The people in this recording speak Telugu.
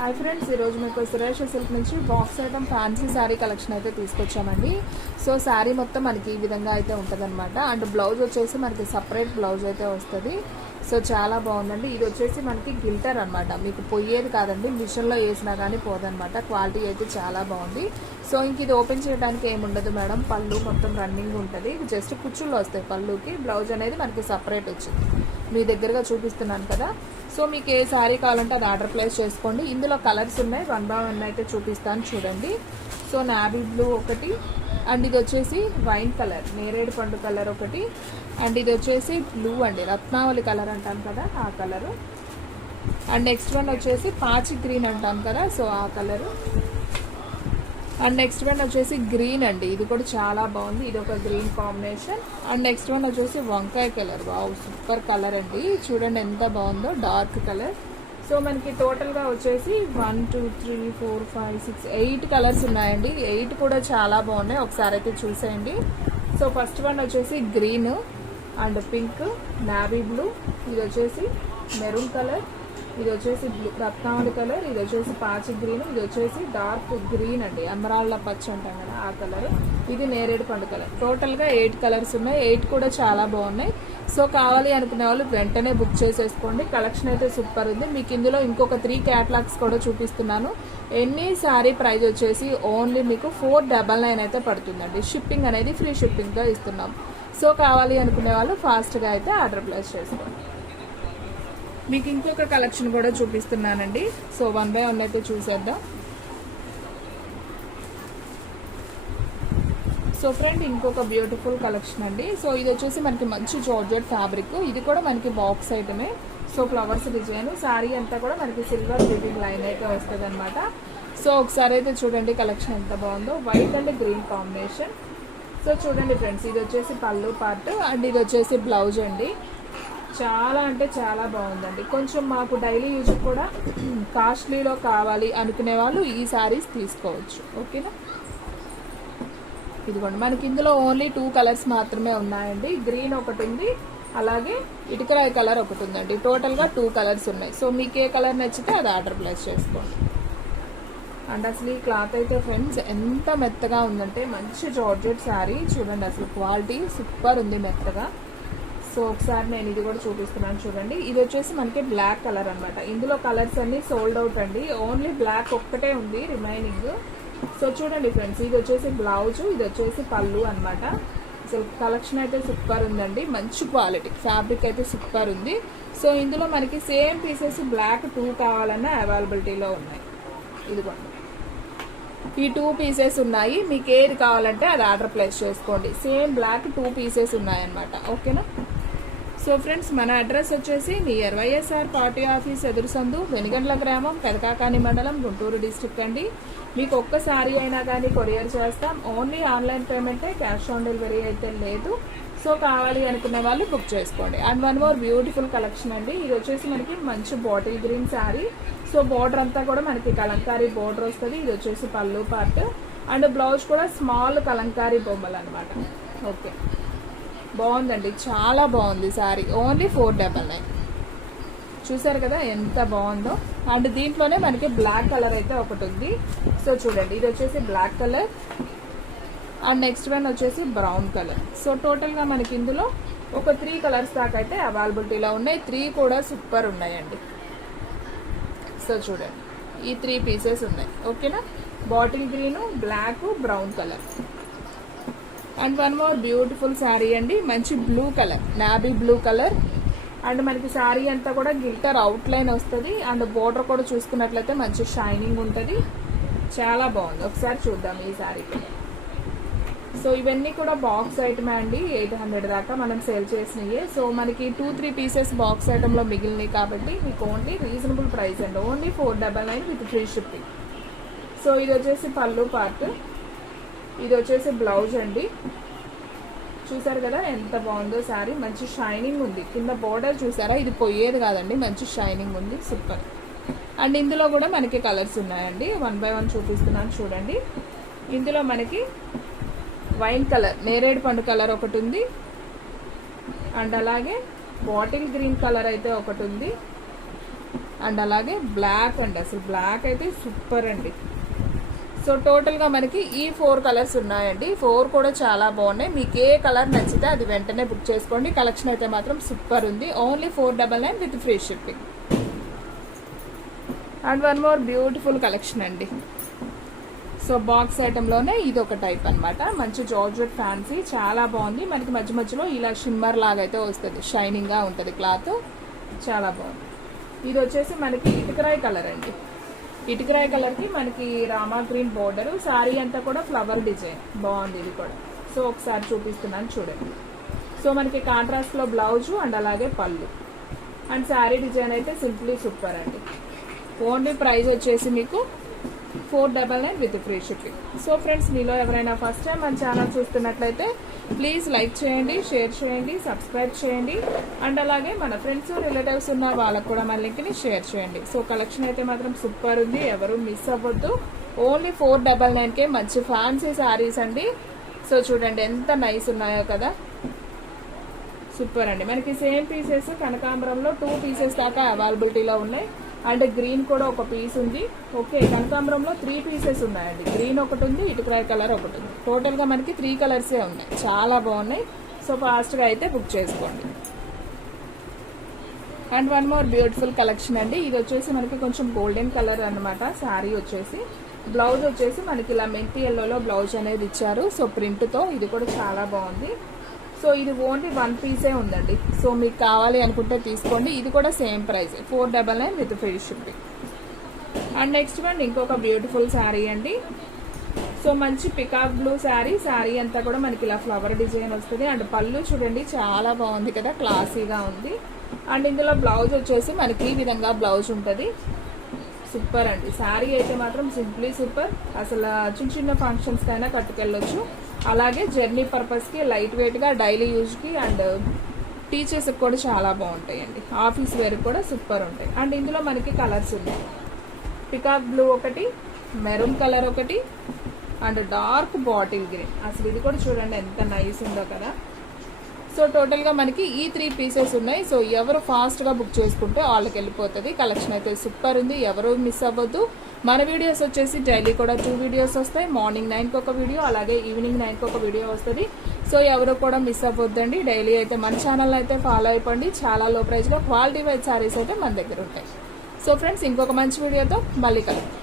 హాయ్ ఫ్రెండ్స్, ఈరోజు మీకు సురేష్ సిల్క్ నుంచి box item fancy sari collection అయితే తీసుకొచ్చామండి. సో శారీ మొత్తం మనకి ఈ విధంగా అయితే ఉంటుందన్నమాట. అండ్ బ్లౌజ్ వచ్చేసి మనకి సపరేట్ బ్లౌజ్ అయితే వస్తుంది. సో చాలా బాగుందండి. ఇది వచ్చేసి మనకి గిల్టర్ అనమాట, మీకు పొయ్యేది కాదండి, మిషన్లో వేసినా కానీ పోదనమాట. క్వాలిటీ అయితే చాలా బాగుంది. సో ఇంక ఇది ఓపెన్ చేయడానికి ఏముండదు మేడం, పళ్ళు మొత్తం రన్నింగ్ ఉంటుంది. ఇది జస్ట్ కుచ్చుళ్ళు వస్తాయి పళ్ళుకి. బ్లౌజ్ అనేది మనకి సపరేట్ వచ్చింది. మీ దగ్గరగా చూపిస్తున్నాను కదా. సో మీకు ఏ శారీ కావాలంటే అది ఆర్డర్ ప్లేస్ చేసుకోండి. ఇందులో కలర్స్ ఉన్నాయి, 1 by 1 అయితే చూపిస్తాను చూడండి. సో నావీ బ్లూ ఒకటి, అండ్ ఇది వచ్చేసి వైన్ కలర్, నేరేడు పండు కలర్ ఒకటి, అండ్ ఇది వచ్చేసి బ్లూ అండి, రత్నావళి కలర్ అంటాను కదా ఆ కలరు. అండ్ నెక్స్ట్ వన్ వచ్చేసి పాచి గ్రీన్ అంటాను కదా, సో ఆ కలరు. అండ్ నెక్స్ట్ వన్ వచ్చేసి గ్రీన్ అండి, ఇది కూడా చాలా బాగుంది, ఇది ఒక green combination. And next one వచ్చేసి వంకాయ కలర్, వావ్ సూపర్ కలర్ అండి, చూడండి ఎంత బాగుందో, డార్క్ కలర్. సో మనకి టోటల్గా వచ్చేసి 1 2 3 4 5 6 8 కలర్స్ ఉన్నాయండి. 8 కూడా చాలా బాగున్నాయి, ఒకసారి అయితే చూసేయండి. సో ఫస్ట్ వన్ వచ్చేసి green and pink, navy blue, ఇది వచ్చేసి మెరూన్ కలర్, ఇది వచ్చేసి బ్లూ రత్నావళి కలర్, ఇది వచ్చేసి పాచి గ్రీన్, ఇది వచ్చేసి డార్క్ గ్రీన్ అండి, ఎమరాల్డ్ పచ్చ అంటాం కదా ఆ కలర్, ఇది నేరేడు పండు కలర్. టోటల్గా 8 కలర్స్ ఉన్నాయి. 8 కూడా చాలా బాగున్నాయి. సో కావాలి అనుకునే వాళ్ళు వెంటనే బుక్ చేసేసుకోండి. కలెక్షన్ అయితే సూపర్ ఉంది. మీకు ఇందులో ఇంకొక 3 క్యాటలాగ్స్ కూడా చూపిస్తున్నాను. ఎన్ని శారీ ప్రైస్ వచ్చేసి ఓన్లీ మీకు 499 అయితే పడుతుందండి. షిప్పింగ్ అనేది ఫ్రీ షిప్పింగ్తో ఇస్తున్నాం. సో కావాలి అనుకునే వాళ్ళు ఫాస్ట్గా అయితే ఆర్డర్ ప్లేస్ చేసుకోండి. మీకు ఇంకొక కలెక్షన్ కూడా చూపిస్తున్నానండి. సో 1 by 1 అయితే చూసేద్దాం. సో ఫ్రెండ్, ఇంకొక బ్యూటిఫుల్ కలెక్షన్ అండి. సో ఇది వచ్చేసి మనకి మంచి జార్జెట్ ఫ్యాబ్రిక్, ఇది కూడా మనకి బాక్స్ ఐటమే. సో ఫ్లవర్స్ డిజైన్, శారీ అంతా కూడా మనకి సిల్వర్ జివింగ్ లైన్ అయితే వస్తుంది అనమాట. సో ఒకసారి అయితే చూడండి కలెక్షన్ ఎంత బాగుందో, white and green combination. So చూడండి ఫ్రెండ్స్, ఇది వచ్చేసి పళ్ళు పార్ట్ అండ్ ఇది వచ్చేసి బ్లౌజ్ అండి. చాలా అంటే చాలా బాగుందండి. కొంచెం మాకు డైలీ యూజ్ కూడా కాస్ట్లీలో కావాలి అనుకునే వాళ్ళు ఈ శారీస్ తీసుకోవచ్చు. ఓకేనా, ఇదిగోండి మనకి ఇందులో ఓన్లీ 2 కలర్స్ మాత్రమే ఉన్నాయండి. గ్రీన్ ఒకటి ఉంది, అలాగే ఇటుకరాయి కలర్ ఒకటి ఉందండి. టోటల్గా 2 కలర్స్ ఉన్నాయి. సో మీకు ఏ కలర్ నచ్చితే అది ఆర్డర్ ప్లేస్ చేసుకోండి. అండ్ అసలు ఈ క్లాత్ అయితే ఫ్రెండ్స్ ఎంత మెత్తగా ఉందంటే, మంచి జార్జెట్ శారీ చూడండి, అసలు క్వాలిటీ సూపర్ ఉంది మెత్తగా. సో ఒకసారి నేను ఇది కూడా చూపిస్తున్నాను చూడండి. ఇది వచ్చేసి మనకి బ్లాక్ కలర్ అనమాట. ఇందులో కలర్స్ అన్ని సోల్డ్ అవుట్ అండి, ఓన్లీ బ్లాక్ ఒక్కటే ఉంది రిమైనింగ్. సో చూడండి ఫ్రెండ్స్, ఇది వచ్చేసి బ్లౌజ్, ఇది వచ్చేసి పళ్ళు అనమాట. అసలు కలెక్షన్ అయితే సూపర్ ఉందండి, మంచి క్వాలిటీ ఫ్యాబ్రిక్ అయితే సూపర్ ఉంది. సో ఇందులో మనకి సేమ్ పీసెస్ బ్లాక్ 2 కావాలన్నా అవైలబిలిటీలో ఉన్నాయి. ఇదిగోండి ఈ 2 పీసెస్ ఉన్నాయి. మీకు ఏది కావాలంటే అది ఆర్డర్ ప్లేస్ చేసుకోండి. సేమ్ బ్లాక్ 2 పీసెస్ ఉన్నాయన్నమాట. ఓకేనా. సో ఫ్రెండ్స్, మన అడ్రస్ వచ్చేసి నియర్ వైఎస్ఆర్ పార్టీ ఆఫీస్ ఎదురు సందు, వెనుగండ్ల గ్రామం, పెదకాకాని మండలం, గుంటూరు డిస్ట్రిక్ట్ అండి. మీకు ఒక్క శారీ అయినా కానీ కొరియర్ చేస్తాం. ఓన్లీ ఆన్లైన్ పేమెంటే, క్యాష్ ఆన్ డెలివరీ అయితే లేదు. సో కావాలి అనుకున్న వాళ్ళు బుక్ చేసుకోండి. అండ్ 1 more బ్యూటిఫుల్ కలెక్షన్ అండి. ఇది వచ్చేసి మనకి మంచి bottle green sari. So border అంతా కూడా మనకి కలంకారీ బోర్డర్ వస్తుంది. ఇది వచ్చేసి పళ్ళు పార్ట్ అండ్ బ్లౌజ్ కూడా స్మాల్ కలంకారీ బొమ్మలు అనమాట. ఓకే, బాగుందండి, చాలా బాగుంది శారీ. ఓన్లీ 499. చూసారు కదా ఎంత బాగుందో. అండ్ దీంట్లోనే మనకి బ్లాక్ కలర్ అయితే ఒకటి ఉంది. సో చూడండి, ఇది వచ్చేసి black colour and next one వచ్చేసి బ్రౌన్ కలర్. సో టోటల్గా మనకి ఇందులో ఒక 3 కలర్స్ దాకా అయితే అవైలబిలిటీలో ఉన్నాయి. 3 కూడా సూపర్ ఉన్నాయండి. సో చూడండి, ఈ 3 పీసెస్ ఉన్నాయి. ఓకేనా, bottle green, black, brown colour. And 1 more beautiful sari అండి, మంచి blue colour, navy blue colour. And మనకి శారీ అంతా కూడా గిల్టర్ అవుట్లైన్ వస్తుంది. అండ్ బోర్డర్ కూడా చూసుకున్నట్లయితే మంచి షైనింగ్ ఉంటుంది, చాలా బాగుంది. ఒకసారి చూద్దాం ఈ శారీకి. సో ఇవన్నీ కూడా బాక్స్ ఐటమే అండి, 800 దాకా మనం సేల్ చేసినవి. సో మనకి 2-3 పీసెస్ బాక్స్ ఐటంలో మిగిలినాయి కాబట్టి మీకు ఓన్లీ రీజనబుల్ ప్రైస్ అండి, only 499 with free shipping. So ఇది వచ్చేసి పళ్ళు పార్ట్, ఇది వచ్చేసి బ్లౌజ్ అండి. చూసారు కదా ఎంత బాగుందో శారీ, మంచి షైనింగ్ ఉంది. కింద బోర్డర్ చూసారా, ఇది పోయేది కాదండి, మంచి షైనింగ్ ఉంది, సూపర్. అండ్ ఇందులో కూడా మనకి కలర్స్ ఉన్నాయండి. 1 by 1 చూపిస్తున్నాను చూడండి. ఇందులో మనకి వైన్ కలర్, నేరేడు పండు కలర్ ఒకటి ఉంది. అండ్ అలాగే బాటిల్ గ్రీన్ కలర్ అయితే ఒకటి ఉంది. అండ్ అలాగే బ్లాక్ అండి, అసలు బ్లాక్ అయితే సూపర్ అండి. సో టోటల్గా మనకి ఈ 4 కలర్స్ ఉన్నాయండి. 4 కూడా చాలా బాగున్నాయి. మీకు ఏ కలర్ నచ్చితే అది వెంటనే బుక్ చేసుకోండి. కలెక్షన్ అయితే మాత్రం సూపర్ ఉంది. Only 499 with free shipping. And one more beautiful collection అండి. సో బాక్స్ ఐటెంలోనే ఇది ఒక టైప్ అనమాట. మంచి జార్జెట్ ఫ్యాన్సీ, చాలా బాగుంది. మనకి మధ్య మధ్యలో ఇలా షిమ్మర్ లాగా అయితే వస్తుంది, షైనింగ్గా ఉంటుంది క్లాత్, చాలా బాగుంది. ఇది వచ్చేసి మనకి ఇటుకరాయి కలర్ అండి. ఇటుకరాయి కలర్కి మనకి రామా గ్రీన్ బోర్డర్, శారీ అంతా కూడా ఫ్లవర్ డిజైన్ బాగుంది ఇది కూడా. సో ఒకసారి చూపిస్తున్నాను చూడండి. సో మనకి కాంట్రాస్ట్లో బ్లౌజు అండ్ అలాగే పళ్ళు అండ్ శారీ డిజైన్ అయితే సింప్లీ సూపర్ అండి. ఓన్లీ ప్రైస్ వచ్చేసి మీకు 499 with free shipping. So friends, మీలో ఎవరైనా ఫస్ట్ టైం మన ఛానల్ చూస్తున్నట్లయితే ప్లీజ్ లైక్ చేయండి, షేర్ చేయండి, సబ్స్క్రైబ్ చేయండి అండ్ అలాగే మన ఫ్రెండ్స్ రిలేటివ్స్ ఉన్న వాళ్ళకు కూడా మన లింక్ని షేర్ చేయండి. సో కలెక్షన్ అయితే మాత్రం సూపర్ ఉంది, ఎవరు మిస్ అవ్వద్దు. ఓన్లీ 499కే మంచి ఫ్యాన్సీ శారీస్ అండి. సో చూడండి ఎంత నైస్ ఉన్నాయో కదా, సూపర్ అండి. మనకి సేమ్ పీసెస్ కనకాంబరంలో 2 పీసెస్ దాకా అవైలబిలిటీలో ఉన్నాయి అండ్ గ్రీన్ కూడా ఒక పీస్ ఉంది. ఓకే, కనకాంబరంలో 3 పీసెస్ ఉన్నాయండి. గ్రీన్ ఒకటి ఉంది, ఇటుకరాయి కలర్ ఒకటి ఉంది. టోటల్గా మనకి 3 కలర్సే ఉన్నాయి, చాలా బాగున్నాయి. సో ఫాస్ట్గా అయితే బుక్ చేసుకోండి. And one more beautiful collection అండి. ఇది వచ్చేసి మనకి కొంచెం గోల్డెన్ కలర్ అనమాట. శారీ వచ్చేసి బ్లౌజ్ వచ్చేసి మనకి ఇలా మెంతి ఎల్లోలో బ్లౌజ్ అనేది ఇచ్చారు. సో ప్రింట్తో ఇది కూడా చాలా బాగుంది. సో ఇది ఓన్లీ 1 పీసే ఉందండి. సో మీకు కావాలి అనుకుంటే తీసుకోండి. ఇది కూడా same price 499 with free shipping. And next one ఇంకొక బ్యూటిఫుల్ శారీ అండి. సో మంచి పికాక్ బ్లూ శారీ, శారీ అంతా కూడా మనకి ఇలా ఫ్లవర్ డిజైన్ వస్తుంది అండ్ పళ్ళు చూడండి చాలా బాగుంది కదా, క్లాసీగా ఉంది. అండ్ ఇందులో బ్లౌజ్ వచ్చేసి మనకి ఈ విధంగా బ్లౌజ్ ఉంటుంది. సూపర్ అండి. శారీ అయితే మాత్రం సింప్లీ సూపర్. అసలు చిన్న చిన్న ఫంక్షన్స్కి అయినా కట్టుకెళ్ళొచ్చు. అలాగే జర్నీ పర్పస్కి, లైట్ వెయిట్గా, డైలీ యూజ్కి అండ్ టీచర్స్కి కూడా చాలా బాగుంటాయండి. ఆఫీస్ వేర్ కూడా సూపర్ ఉంటాయి. అండ్ ఇందులో మనకి కలర్స్ ఉన్నాయి. పికాక్ బ్లూ ఒకటి, మెరూన్ కలర్ ఒకటి అండ్ డార్క్ బాటిల్ గ్రీన్. అసలు ఇది కూడా చూడండి ఎంత నైస్ ఉందో కదా. సో టోటల్గా మనకి ఈ 3 పీసెస్ ఉన్నాయి. సో ఎవరు ఫాస్ట్గా బుక్ చేసుకుంటే వాళ్ళకి వెళ్ళిపోతుంది. కలెక్షన్ అయితే సూపర్ ఉంది, ఎవరు మిస్ అవ్వద్దు. మన వీడియోస్ వచ్చేసి డైలీ కూడా 2 వీడియోస్ వస్తాయి. మార్నింగ్ 9కి ఒక వీడియో, అలాగే ఈవినింగ్ 9కి ఒక వీడియో వస్తుంది. సో ఎవరు కూడా మిస్ అవ్వద్దండి. డైలీ అయితే మన ఛానల్ అయితే ఫాలో అయిపోండి. చాలా లో ప్రైస్లో క్వాలిటీ వైజ్ శారీస్ అయితే మన దగ్గర ఉంటాయి. సో ఫ్రెండ్స్, ఇంకొక మంచి వీడియోతో మళ్ళీ కలుద్దాం.